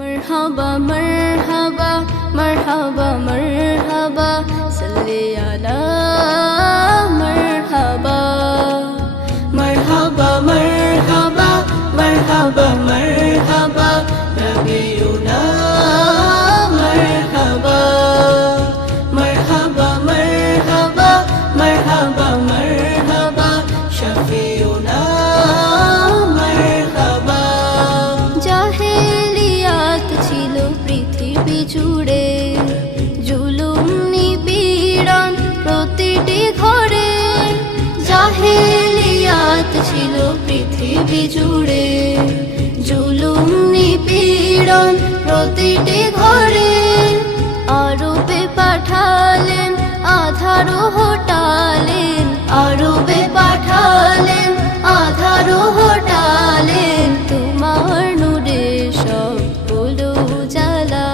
मरहबा मरहबा मरहबा मरहबा सल्ली अला मरहबा मरहबा मरहबा मरहबा मरहबा नबीना मरहबा मरहबा मरहबा मरहबा मरहबा शफीउना मरहबा জাহেলিয়াত ছিল পৃথিবী জুড়ে জুলুম নিপীড়ন প্রতিটি ঘরে জাহেলিয়াত ছিল পৃথিবী জুড়ে জুলুম নিপীড়ন প্রতিটি ঘরে আরবে পাঠালেন আধারো হটালেন আরবে পাঠালেন আধারো হটালেন তোমার নূরে সব হলো উজালা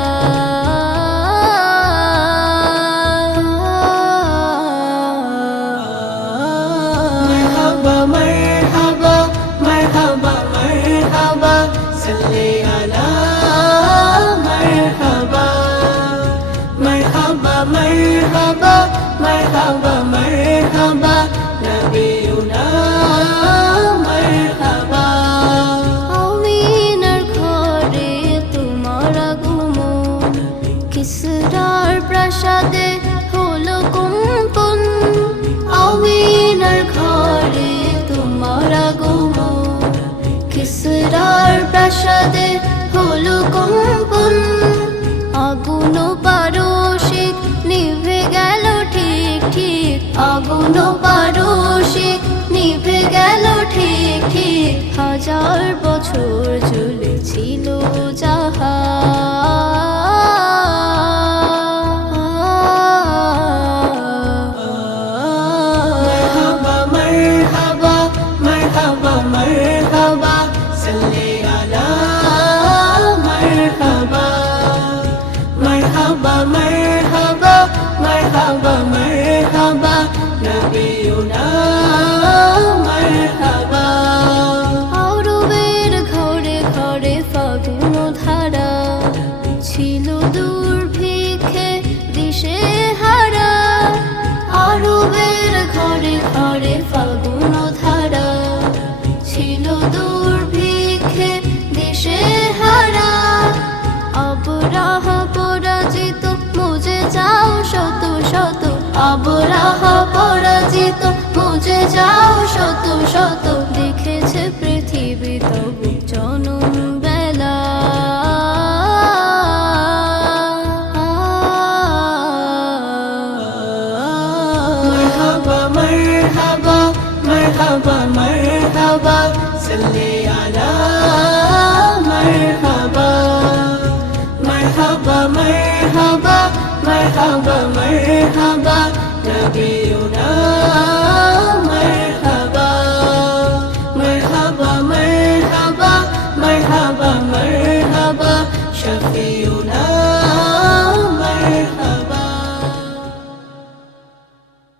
মারহাবা মারহাবা মারহাবা মারহাবা সাল্লি আলা মারহাবা মারহাবা মারহাবা মারহাবা মারহাবা নবীনা মারহাবা আমিনার ঘরে তোমার আগমন কিসরার প্রাসাদে হলো কম্পন আমিনার ঘরে তোমার আগমন কিসরার প্রাসাদে হলো কম্পন আগুন পারশিক নিভে গেল ঠিক ঠিক আগুন পারশিক নিভে গেল ঠিক ঠিক হাজার বছর চলেছিল যাহা মারহাবা মারহাবা মারহাবা মারহাবা সাল্লি আলা মারহাবা মারহাবা মারহাবা মারহাবা মারহাবা নবীনা মারহাবা আরবের ঘরে ঘরে ফাগুন ধারা ছিল দুর্ভিক্ষে দিশে হারা আরবের ঘরে ঘরে ফাগুন ধারা ছিল দুর্ভিক্ষে দিশে হারা আবরাহা পরাজিত মুজে যাও শত শত আবরাহা পরাজিত মুজে যাও শত শত দেখেছে পৃথিবী তবু জনম বেলা মারহাবা মারহাবা মারহাবা মারহাবা সাল্লি আলা মারহাবা মারহাবা মারহাবা মারহাবা মারহাবা নবী